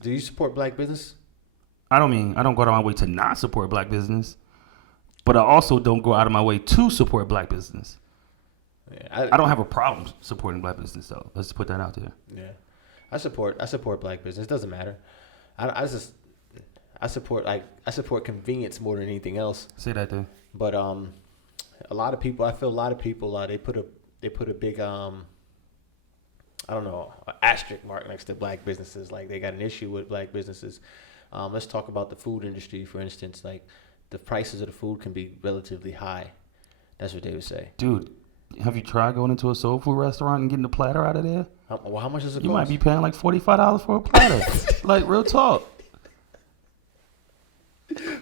Do you support black business? I don't go out of my way to not support black business, but I also don't go out of my way to support black business. Yeah, I don't have a problem supporting black business though. Let's put that out there. yeah. I support black business. It doesn't matter. I just I support convenience more than anything else. Say that there. But a lot of people, I feel a lot of people, they put a big I don't know, asterisk mark next to black businesses. Like they got an issue with black businesses. Let's talk about the food industry, for instance. Like the prices of the food can be relatively high. That's what they would say. Dude, have you tried going into a soul food restaurant and getting a platter out of there? How much does it You cost? might be paying like $45 for a platter. Like real talk.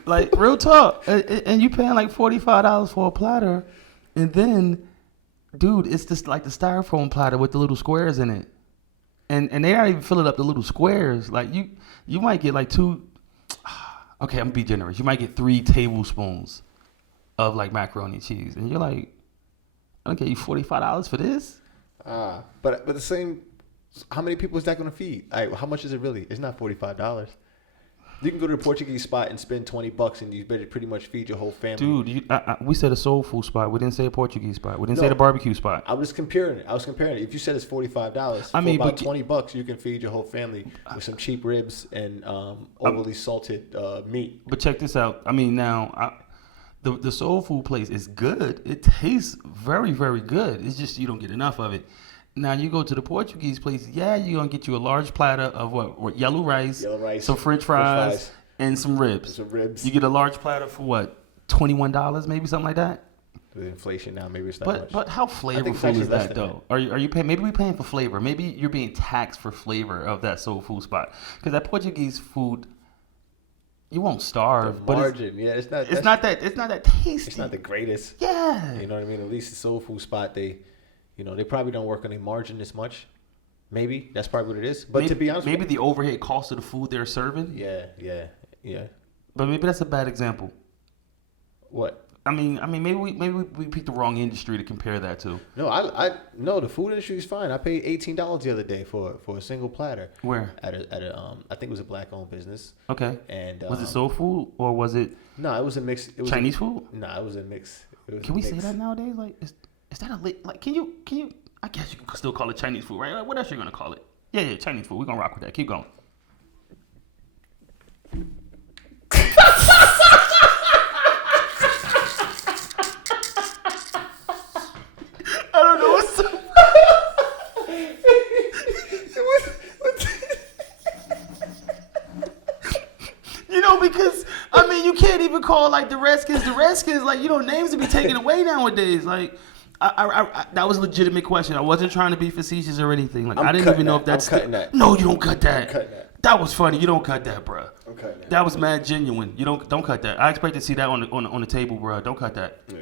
Like real talk. And you paying like $45 for a platter, and then, dude, it's just like the styrofoam platter with the little squares in it. And they're not even filling up the little squares. Like you might get like two. Okay, I'm gonna be generous. You might get 3 tablespoons of like macaroni and cheese, and you're like, okay, you $45 for this? But the same. How many people is that going to feed? Like, how much is it really? It's not $45. You can go to the Portuguese spot and spend $20, and you better pretty much feed your whole family. Dude, we said a soul food spot. We didn't say a Portuguese spot. We didn't say No. the barbecue spot. I was comparing it. If you said it's $45, I mean, for about but- $20, you can feed your whole family with some cheap ribs and overly salted meat. But check this out. I mean, now the soul food place is good. It tastes very, very good. It's just you don't get enough of it. Now you go to the Portuguese place. Yeah, you're gonna get you a large platter of what yellow rice, some French fries, and some ribs. Some ribs. You get a large platter for what, $21, maybe something like that. With inflation now, maybe it's not But much. but how it's flavorful actually is less that than though? Are you paying? Maybe we're paying for flavor. Maybe you're being taxed for flavor of that soul food spot, because that Portuguese food, you won't starve. The but margin, yeah, it's not. it's not that tasty. It's not the greatest. Yeah. You know what I mean? At least the soul food spot, they probably don't work on their margin as much. Maybe that's probably what it is. But maybe, to be honest, maybe the overhead cost of the food they're serving. yeah. But maybe that's a bad example. What? I mean, maybe we picked the wrong industry to compare that to. No, no. The food industry is fine. I paid $18 the other day for a single platter. Where? At a I think it was a black owned business. Okay. And Was it soul food or was it No, it was a mix. It was Chinese food? No, it was a mix. It was Can a we mix. say that nowadays? Like, is that a like? Can you? I guess you can still call it Chinese food, right? Like, what else you gonna call it? Yeah, Chinese food. We're gonna rock with that. Keep going. I don't know what's up. Because I mean, you can't even call like the Redskins. Like, names to be taken away nowadays. Like, that was a legitimate question. I wasn't trying to be facetious or anything. Like, I didn't even know if that's. I'm cutting that. No, you don't cut that. I'm cutting that. That was funny. You don't cut that, bro. I'm cutting that. That was mad genuine. You don't cut that. I expect to see that on the table, bro. Don't cut that. Yeah.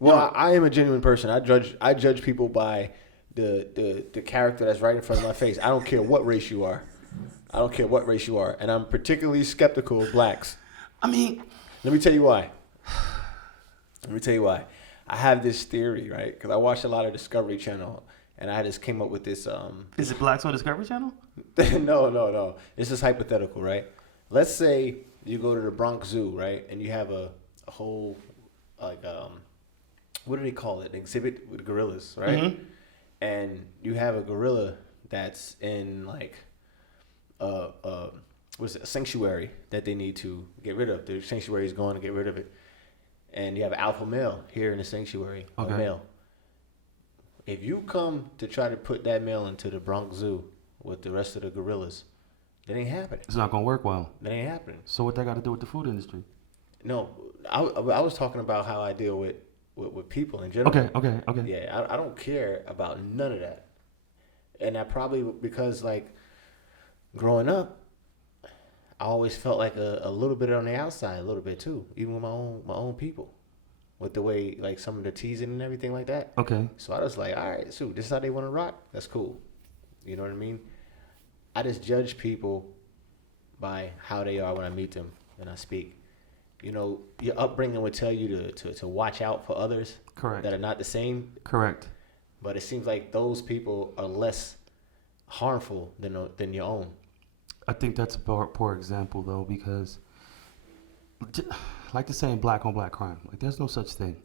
Well, I am a genuine person. I judge people by the character that's right in front of my face. I don't care what race you are. And I'm particularly skeptical of blacks. I mean, Let me tell you why. I have this theory, right? Because I watched a lot of Discovery Channel, and I just came up with this. is it blacks on Discovery Channel? No. It's just hypothetical, right? Let's say you go to the Bronx Zoo, right? And you have a whole, like, what do they call it? An exhibit with gorillas, right? Mm-hmm. And you have a gorilla that's in, like, what is it, a sanctuary that they need to get rid of. The sanctuary is going to get rid of it. And you have an alpha male here in the sanctuary, Okay. a male. If you come to try to put that male into the Bronx Zoo with the rest of the gorillas, that ain't happening. It's not gonna work well. That ain't happening. So what that got to do with the food industry? No, I was talking about how I deal with people in general. Okay. Yeah, I don't care about none of that. And I probably, because, like, growing up, I always felt like a little bit on the outside, a little bit too, even with my own people, with the way, like, some of the teasing and everything like that. Okay. So I was like, all right, so this is how they want to rock. That's cool. You know what I mean? I just judge people by how they are when I meet them and I speak. Your upbringing would tell you to watch out for others. Correct. That are not the same. Correct. But it seems like those people are less harmful than your own. I think that's a poor example though, because like the saying black on black crime, like there's no such thing.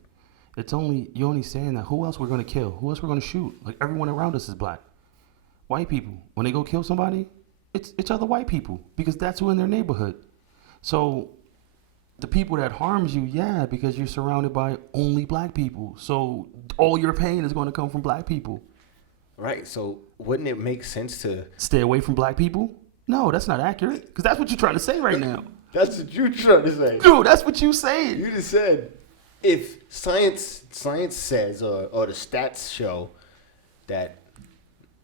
You're only saying that who else we're gonna kill, who else we're gonna shoot. Like everyone around us is black. White people, when they go kill somebody, it's other white people because that's who in their neighborhood. So the people that harms you, yeah, because you're surrounded by only black people. So all your pain is going to come from black people. Right. So wouldn't it make sense to Stay away from black people? No, that's not accurate because that's what you're trying to say right now. That's what you're trying to say. Dude, that's what you saying. You just said if science says or the stats show that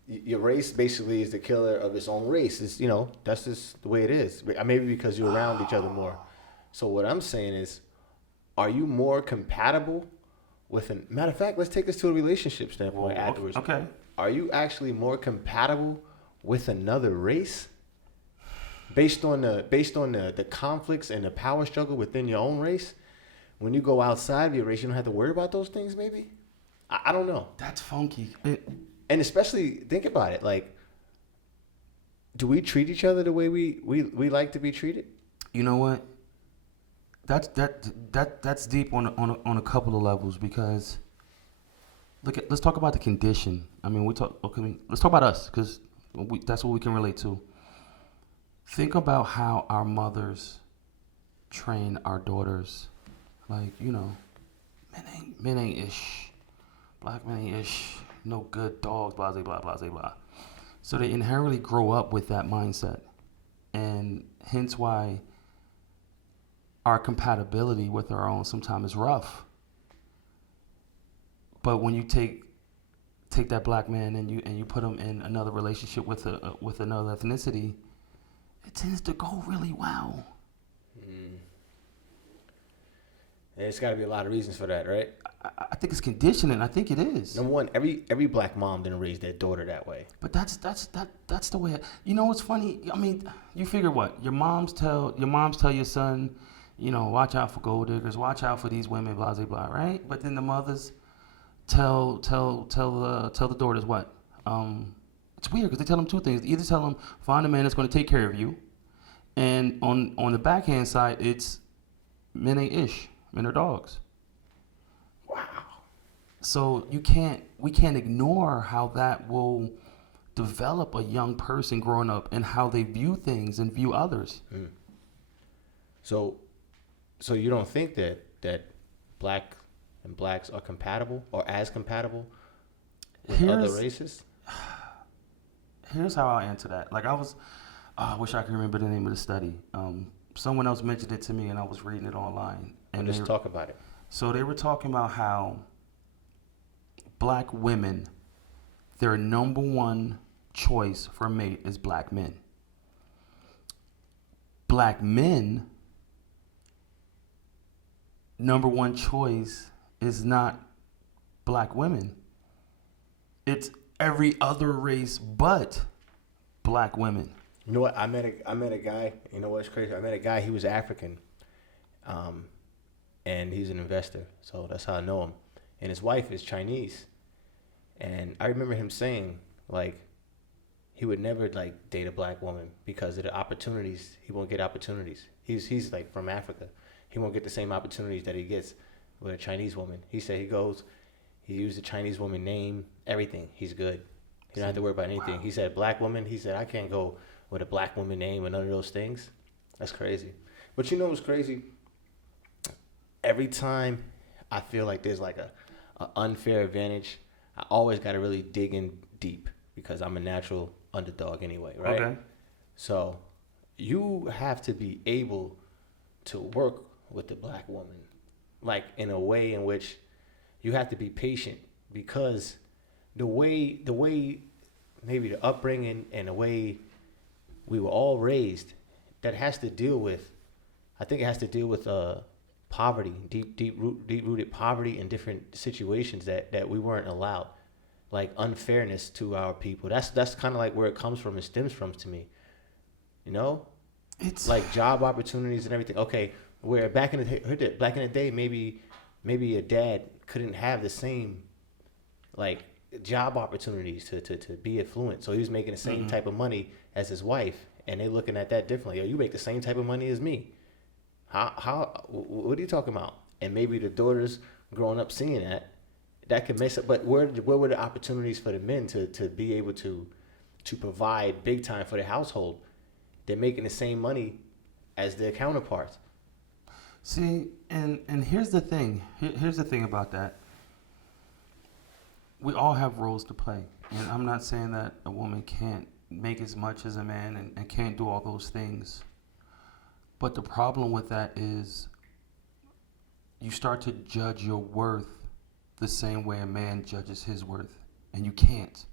your race basically is the killer of its own race. Is that's just the way it is. Maybe because you're around each other more. So what I'm saying is, are you more compatible with an matter of fact? Let's take this to a relationship standpoint afterwards. Okay. Are you actually more compatible with another race based on the conflicts and the power struggle within your own race? When you go outside of your race, you don't have to worry about those things. Maybe I don't know. That's funky. And especially think about it, like, do we treat each other the way we like to be treated? You know what? That's deep on a couple of levels because let's talk about the condition. I mean, let's talk about us because that's what we can relate to. Think about how our mothers train our daughters, like men ain't ish, black men ain't ish. No good dogs, blah, blah, blah, blah, blah. So they inherently grow up with that mindset. And hence why our compatibility with our own sometimes is rough. But when you take that black man and you put him in another relationship with another ethnicity, it tends to go really well. There's got to be a lot of reasons for that, right? I think it's conditioning. I think it is. Number one, every black mom didn't raise their daughter that way. But that's the way. You know what's funny? I mean, you figure what your moms tell your son, watch out for gold diggers, watch out for these women, blah blah blah, right? But then the mothers tell the daughters what? It's weird because they tell them two things. They either tell them find a man that's going to take care of you, and on the backhand side, it's men ain't ish. Men are dogs. Wow. So we can't ignore how that will develop a young person growing up and how they view things and view others. So you don't think that black and blacks are compatible or as compatible with other races? Here's how I'll answer that. Like I wish I could remember the name of the study. Someone else mentioned it to me and I was reading it online. And let's talk about it. So they were talking about how black women, their number one choice for a mate is black men. Black men, number one choice is not black women. It's every other race but black women. You know what? I met a guy. You know what's crazy? I met a guy. He was African. And he's an investor, so that's how I know him. And his wife is Chinese, and I remember him saying like he would never like date a black woman because of the opportunities. He won't get opportunities. He's like from Africa. He won't get the same opportunities that he gets with a Chinese woman. He said he used a Chinese woman name, everything. He's good. He don't have to worry about anything. Wow. He said black woman. He said I can't go with a black woman name and none of those things. That's crazy. But you know what's crazy? Every time I feel like there's like a unfair advantage, I always got to really dig in deep because I'm a natural underdog anyway, right? Okay. So you have to be able to work with the black woman, like in a way in which you have to be patient because the way maybe the upbringing and the way we were all raised, that has to deal with, I think it has to deal with poverty, deep-rooted poverty in different situations that we weren't allowed, like unfairness to our people. That's kind of like where it comes from and stems from to me. It's like job opportunities and everything. Okay, where back in the day, maybe a dad couldn't have the same like job opportunities to be affluent, so he was making the same type of money as his wife, and they looking at that differently. Yo, you make the same type of money as me. What are you talking about? And maybe the daughters growing up seeing that could mess up. But where were the opportunities for the men to be able to provide big time for the household? They're making the same money as their counterparts. See, and here's the thing. Here's the thing about that. We all have roles to play. And I'm not saying that a woman can't make as much as a man and can't do all those things. But the problem with that is you start to judge your worth the same way a man judges his worth. And you can't,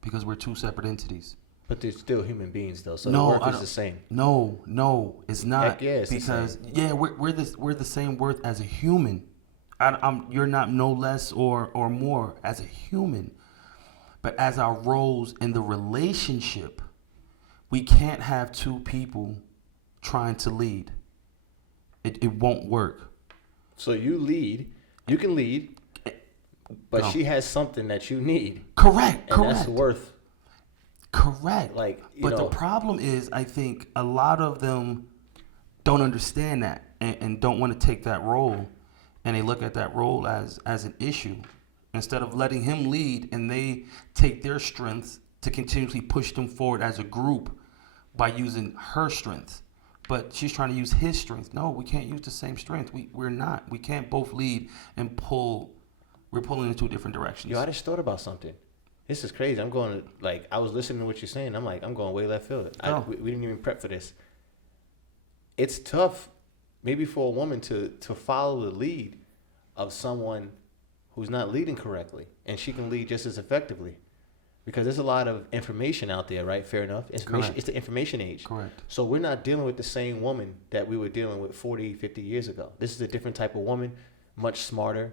because we're two separate entities. But they're still human beings, though, so No, the worth is the same. No, it's not. Heck yeah, it's because the same. we're the same worth as a human. You're not no less or more as a human, but as our roles in the relationship, we can't have two people trying to lead. It won't work. So you can lead, but she has something that you need. Correct. That's worth. Correct. But the problem is, I think a lot of them don't understand that and don't want to take that role, and they look at that role as an issue instead of letting him lead, and they take their strengths to continuously push them forward as a group by using her strengths. But she's trying to use his strength. No, we can't use the same strength. We're not. We can't both lead and pull. We're pulling in two different directions. Yo, I just thought about something. This is crazy. I'm going to, I was listening to what you're saying. I'm like, I'm going way left field. We didn't even prep for this. It's tough, maybe for a woman to follow the lead of someone who's not leading correctly, and she can lead just as effectively. Because there's a lot of information out there, right? Fair enough. Information. It's the information age. Correct. So we're not dealing with the same woman that we were dealing with 40, 50 years ago. This is a different type of woman, much smarter,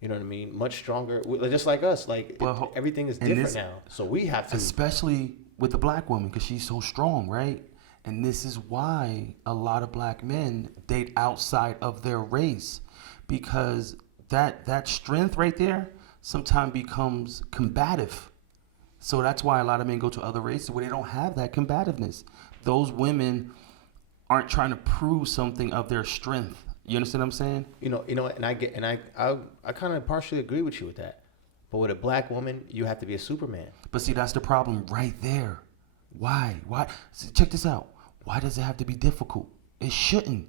you know what I mean? Much stronger, just like us. Everything is different now. So we have to. Especially with the black woman, because she's so strong, right? And this is why a lot of black men date outside of their race, because that strength right there sometimes becomes combative. So that's why a lot of men go to other races where they don't have that combativeness. Those women aren't trying to prove something of their strength. You understand what I'm saying? You know, and I kind of partially agree with you with that. But with a black woman, you have to be a Superman. But see, that's the problem right there. Why? See, check this out. Why does it have to be difficult? It shouldn't.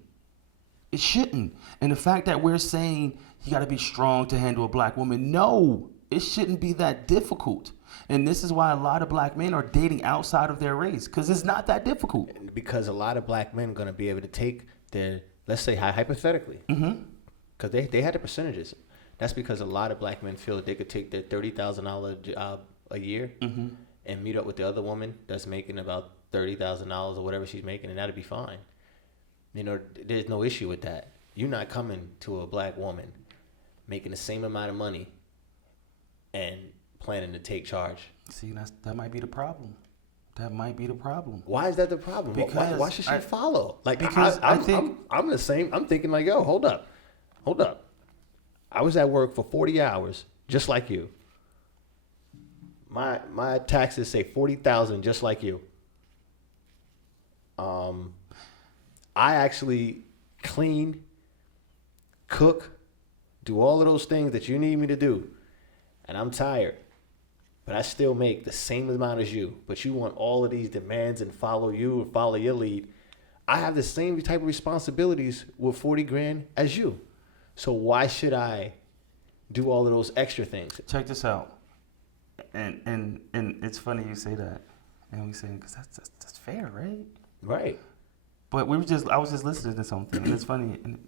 It shouldn't. And the fact that we're saying you got to be strong to handle a black woman, no, it shouldn't be that difficult. And this is why a lot of black men are dating outside of their race, because it's not that difficult. Because a lot of black men are going to be able to take their, let's say hypothetically, because they had the percentages. That's because a lot of black men feel that they could take their $30,000 job a year and meet up with the other woman that's making about $30,000 or whatever she's making, and that'd be fine. You know, there's no issue with that. You're not coming to a black woman making the same amount of money and planning to take charge. See, that might be the problem. That might be the problem. Why is that the problem? Because why should she follow? Because I think I'm the same. I'm thinking like, yo, hold up. I was at work for 40 hours, just like you. My taxes say 40,000, just like you. I actually clean, cook, do all of those things that you need me to do, and I'm tired. But I still make the same amount as you. But you want all of these demands and follow you or follow your lead. I have the same type of responsibilities with 40 grand as you. So why should I do all of those extra things? Check this out. And it's funny you say that. And we say, because that's fair, right? Right. But I was just listening to something, and it's funny. And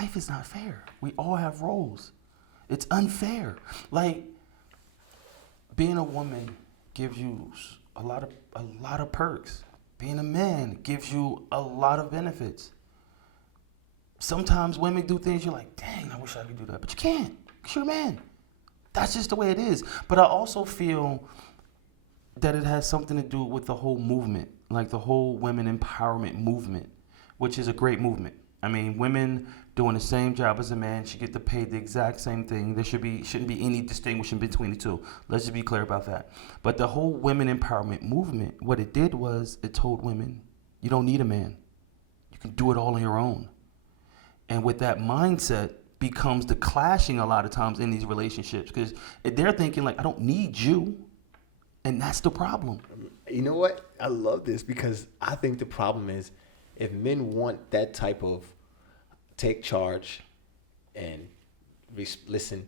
life is not fair. We all have roles. It's unfair. Like, being a woman gives you a lot of perks. Being a man gives you a lot of benefits. Sometimes women do things you're like, dang, I wish I could do that. But you can't, because you're a man. That's just the way it is. But I also feel that it has something to do with the whole movement, like the whole women empowerment movement, which is a great movement. I mean, women doing the same job as a man should get paid the exact same thing. There shouldn't be any distinguishing between the two. Let's just be clear about that. But the whole women empowerment movement, what it did was it told women, You don't need a man. You can do it all on your own. And with that mindset becomes the clashing a lot of times in these relationships, because they're thinking like, I don't need you. And that's the problem. You know what? I love this because I think the problem is if men want that type of take charge and listen,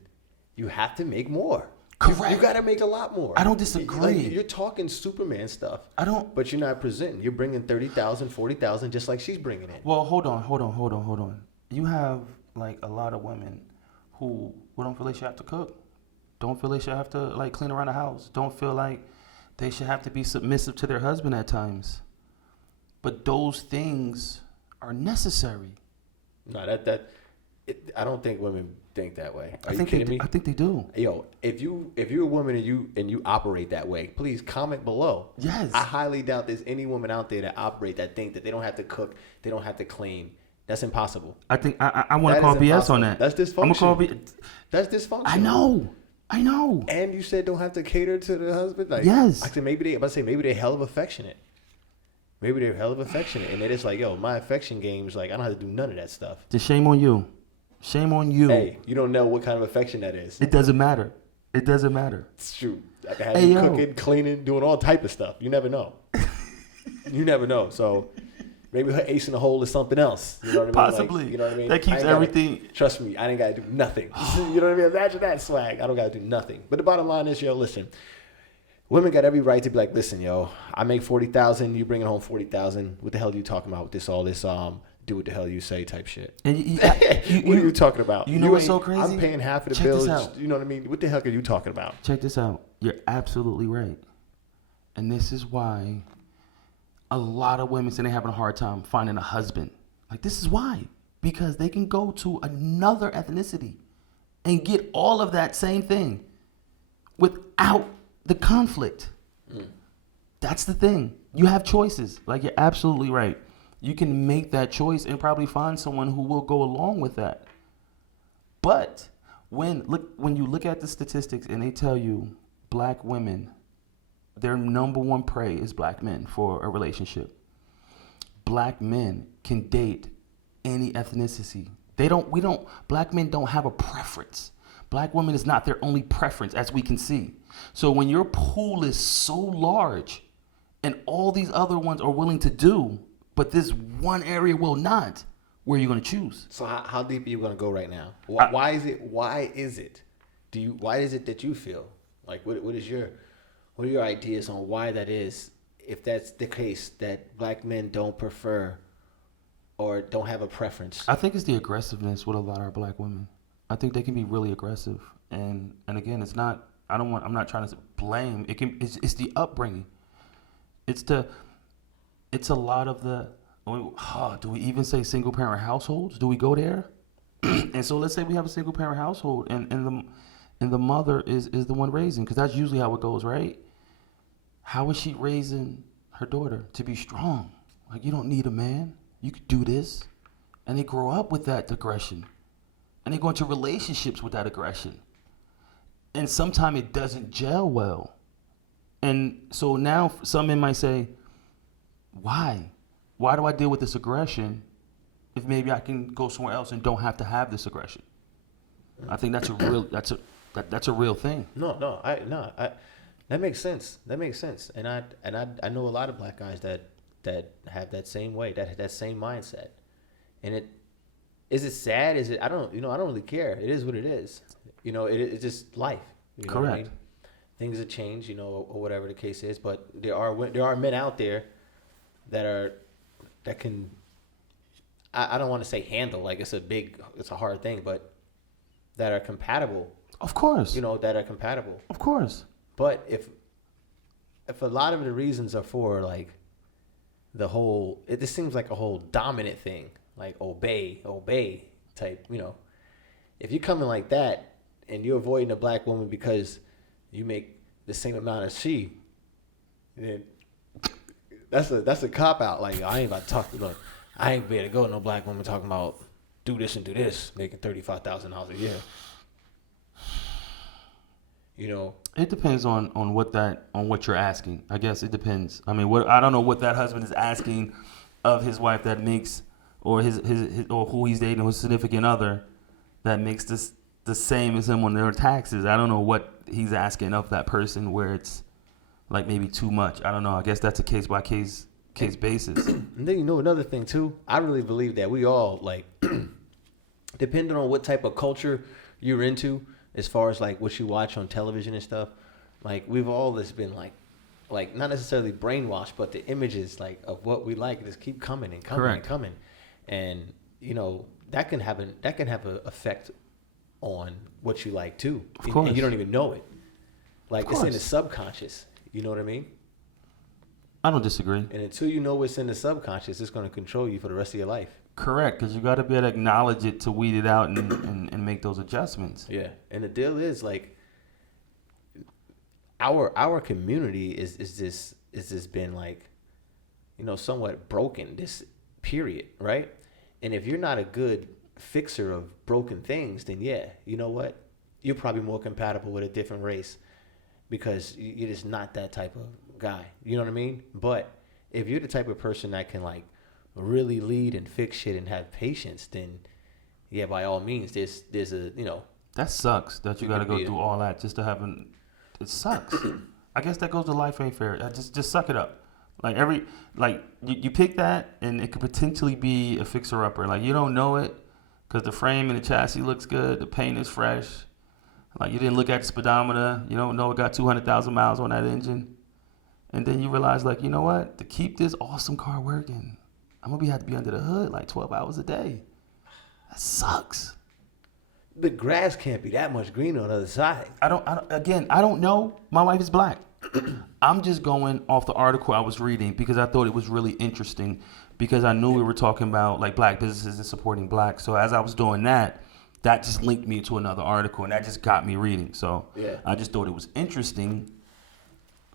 you have to make more. Correct. You got to make a lot more. I don't disagree. Like, you're talking Superman stuff. But you're not presenting. You're bringing 30,000, 40,000 just like she's bringing it. Well, hold on. You have like a lot of women who don't feel they should have to cook. Don't feel they should have to like clean around the house. Don't feel like they should have to be submissive to their husband at times. But those things are necessary. No, I don't think women think that way. Are you kidding me? I think they do. Yo, if you're a woman and you operate that way, please comment below. Yes. I highly doubt there's any woman out there that think that they don't have to cook, they don't have to clean. That's impossible. I think I want to call BS on that. That's dysfunction. I'm gonna call That's dysfunction. I know. And you said don't have to cater to the husband. Like, yes. I said maybe they're hell of affectionate. Maybe they're hell of affectionate, and they're just like, yo, my affection game is like I don't have to do none of that stuff. Just shame on you. Shame on you. Hey, you don't know what kind of affection that is. It doesn't matter. It's true. I can have you cooking, cleaning, doing all type of stuff. You never know. You never know. So maybe her ace in the hole is something else. You know what I mean? Possibly. Like, you know what I mean? That keeps everything. Trust me, I ain't got to do nothing. You know what I mean? Imagine that swag. I don't got to do nothing. But the bottom line is, yo, listen. Women got every right to be like, listen, yo, I make 40,000, you bringing home 40,000. What the hell are you talking about with this? All this do what the hell you say type shit. And what are you talking about? You know what's so crazy? I'm paying half of the Check bills. this out. You know what I mean? What the heck are you talking about? Check this out. You're absolutely right. And this is why a lot of women say they're having a hard time finding a husband. Like, this is why. Because they can go to another ethnicity and get all of that same thing without the conflict. That's the thing. You have choices. Like, you're absolutely right. You can make that choice and probably find someone who will go along with that. But when you look at the statistics and they tell you black women, their number one prey is black men for a relationship. Black men can date any ethnicity. Black men don't have a preference. Black women is not their only preference, as we can see. So when your pool is so large and all these other ones are willing to do, but this one area will not, where are you going to choose? So how deep are you going to go right now? Why is it? Why is it that you feel like what are your ideas on why that is? If that's the case, that black men don't prefer or don't have a preference. I think it's the aggressiveness with a lot of black women. I think they can be really aggressive, and again, it's not. I'm not trying to blame. It's the upbringing. It's a lot of the. Do we even say single parent households? Do we go there? And so let's say we have a single parent household, and the mother is the one raising, because that's usually how it goes, right? How is she raising her daughter to be strong? Like, you don't need a man. You could do this, and they grow up with that aggression. And they go into relationships with that aggression. And sometimes it doesn't gel well. And so now some men might say, why? Why do I deal with this aggression if maybe I can go somewhere else and don't have to have this aggression? I think that's a real thing. No, that makes sense. And I know a lot of black guys that have that same way, that same mindset. And is it sad? Is it? I don't really care. It is what it is. It's just life. You know Correct. What I mean? Things have changed, or whatever the case is. But there are men out there that can. I don't want to say handle, like it's a hard thing, but that are compatible. Of course. That are compatible. Of course. But if a lot of the reasons are for like the whole, it just seems like a whole dominant thing. Like obey type, If you're coming like that and you're avoiding a black woman because you make the same amount as she, then that's a cop out. Like, I ain't about to talk to I ain't be able to go to no black woman talking about do this and do this, making $35,000 a year. It depends on what you're asking. I guess it depends. I mean, I don't know what that husband is asking of his wife that makes, or his or who he's dating, or his significant other, that makes this the same as him on their taxes. I don't know what he's asking of that person where it's like maybe too much. I don't know. I guess that's a case by case basis. And then another thing too. I really believe that we all like, depending on what type of culture you're into, as far as like what you watch on television and stuff, like we've all just been like not necessarily brainwashed, but the images like of what we like just keep coming and coming Correct. and coming, and that can have an effect on what you like too. Of course. And you don't even know it. Like Of it's in course. the subconscious. You know what I mean? I don't disagree. And until you know what's in the subconscious, it's going to control you for the rest of your life. Correct, because you got to be able to acknowledge it to weed it out and make those adjustments. Yeah, and the deal is like our community is this been like somewhat broken this period, right? And if you're not a good fixer of broken things, then yeah, you know what? You're probably more compatible with a different race because you're just not that type of guy. You know what I mean? But if you're the type of person that can like really lead and fix shit and have patience, then yeah, by all means, there's a That sucks that you got to could go be through all that just to have an. It sucks. I guess that goes to life ain't fair. Just suck it up. Like you pick that and it could potentially be a fixer upper. Like you don't know it because the frame and the chassis looks good, the paint is fresh. Like you didn't look at the speedometer, you don't know it got 200,000 miles on that engine, and then you realize like you know what? To keep this awesome car working, I'm gonna have to be under the hood like 12 hours a day. That sucks. the grass can't be that much greener on the other side. I don't know. My wife is black. I'm just going off the article I was reading because I thought it was really interesting because I knew we were talking about like black businesses and supporting black. So as I was doing that just linked me to another article and that just got me reading. So Yeah. I just thought it was interesting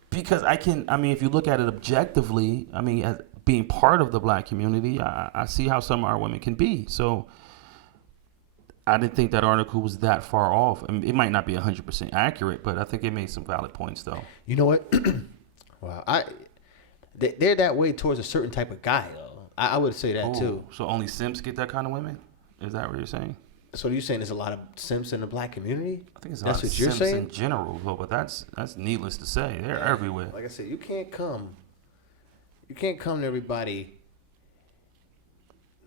because if you look at it objectively, as being part of the black community, I see how some of our women can be. So I didn't think that article was that far off. It might not be 100% accurate, but I think it made some valid points, though. You know what? Wow, they're that way towards a certain type of guy, though. I would say that too. So only simps get that kind of women? Is that what you're saying? So are you saying there's a lot of simps in the black community? I think it's a That's lot of what you're simps saying? in general, but that's needless to say. They're everywhere. Like I said, you can't come to everybody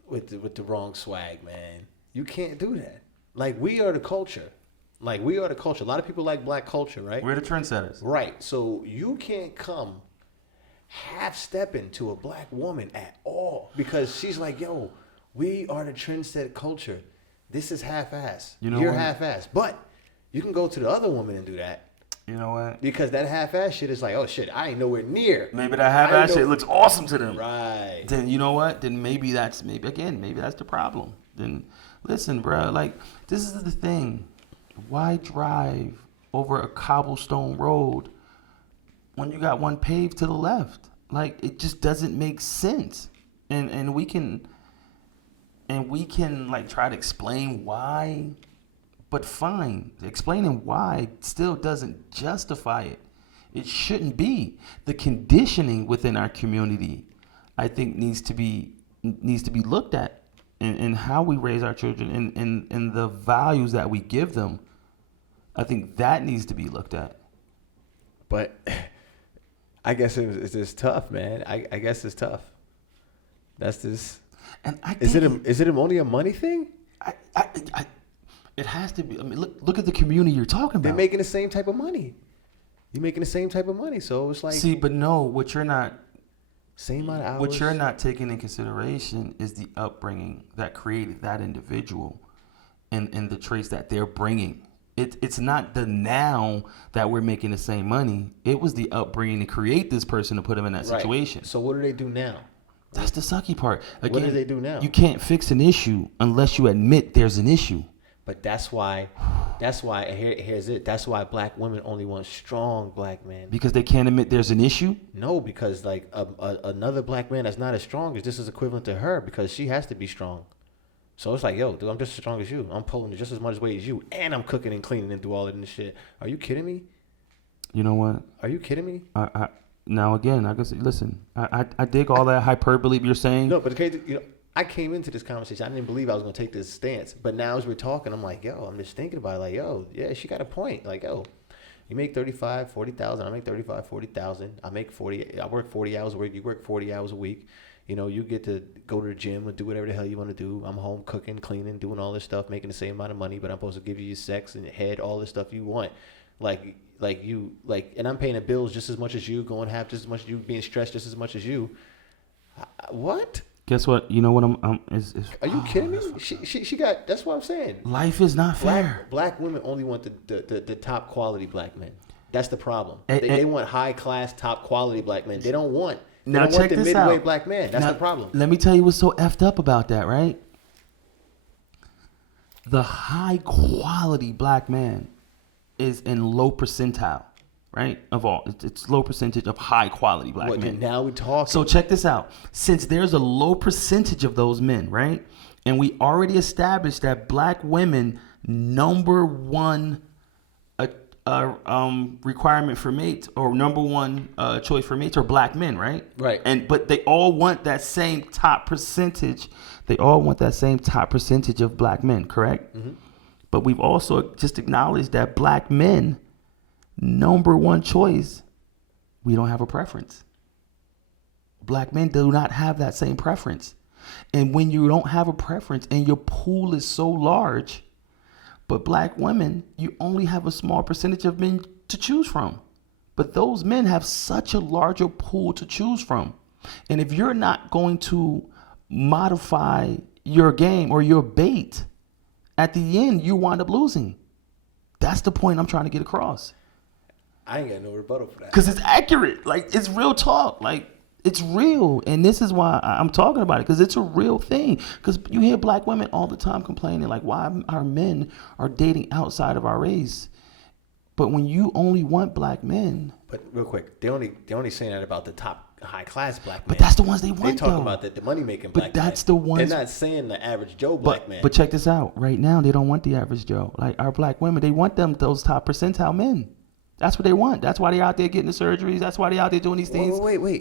with the wrong swag, man. You can't do that. Like we are the culture. A lot of people like black culture, right? We're the trendsetters. Right. So you can't come half-stepping to a black woman at all because she's like, yo, we are the trendset culture. This is half-ass. You know You're what? half-ass. But you can go to the other woman and do that You know what? because that half-ass shit is like, oh, shit, I ain't nowhere near. Maybe that half-ass shit looks awesome to them. Right. Then you know what? Then maybe that's the problem. Then listen, bro, like this is the thing. Why drive over a cobblestone road when you got one paved to the left? Like it just doesn't make sense. And we can like try to explain why, but fine. Explaining why still doesn't justify it. It shouldn't be. The conditioning within our community, I think, needs to be looked at. And how we raise our children and the values that we give them, I think that needs to be looked at. But I guess it's just tough, man. I guess it's tough. That's just. And I Is think it only a money thing? it has to be. Look at the community you're talking They're about. making the same type of money. You're making the same type of money, so it's like See, but no, what you're not taking in consideration is the upbringing that created that individual and the traits that they're bringing. It's not the now that we're making the same money. It was the upbringing to create this person to put him in that Right. situation. So what do they do now? That's the sucky part. Again, What do they do now? You can't fix an issue unless you admit there's an issue. But that's why here's it. That's why black women only want strong black men. Because they can't admit there's an issue? No, because like another black man that's not as strong is just as equivalent to her because she has to be strong. So it's like, yo, dude, I'm just as strong as you. I'm pulling just as much weight as you, and I'm cooking and cleaning and do all of this shit. Are you kidding me? You know what? Are you kidding me? Now again, I guess listen, I dig all that hyperbole you're saying. No, but the crazy, I came into this conversation. I didn't believe I was going to take this stance. But now as we're talking, I'm like, yo, I'm just thinking about it. Like, yo, yeah, she got a point. Like, yo, you make 35, 40,000. I make 35, 40,000. I make 40. I work 40 hours a week. You work 40 hours a week. You get to go to the gym and do whatever the hell you want to do. I'm home cooking, cleaning, doing all this stuff, making the same amount of money, but I'm supposed to give you your sex and your head, all this stuff you want. And I'm paying the bills just as much as you, going half just as much as you, being stressed just as much as you. What? Guess what? You know what Are you kidding me? She got. That's what I'm saying. Life is not fair. Black women only want the top quality black men. That's the problem. They want high class, top quality black men. They don't want. They don't want the midway black man. That's the problem. Let me tell you what's so effed up about that, right? The high quality black man is in low percentile, right? Of all, it's low percentage of high quality black men. Now we talk. So check this out. Since there's a low percentage of those men, right? And we already established that black women number one requirement for mates, or number one choice for mates, are black men, right? Right. But they all want that same top percentage. They all want that same top percentage of black men, correct? Mm-hmm. But we've also just acknowledged that black men, number one choice, we don't have a preference. Black men do not have that same preference. And when you don't have a preference and your pool is so large, but black women, you only have a small percentage of men to choose from. But those men have such a larger pool to choose from. And if you're not going to modify your game or your bait, at the end, you wind up losing. That's the point I'm trying to get across. I ain't got no rebuttal for that. Because it's accurate. Like, it's real talk. Like, it's real. And this is why I'm talking about it, because it's a real thing. Because you hear black women all the time complaining, like, why our men are dating outside of our race. But when you only want black men. But real quick, they only saying that about the top high class black men. But that's the ones they want, They talking though. about the money making black men. But that's the ones. They're not saying the average Joe black man. But check this out. Right now, they don't want the average Joe. Like, our black women, they want those top percentile men. That's what they want. That's why they're out there getting the surgeries. That's why they're out there doing these things. Wait.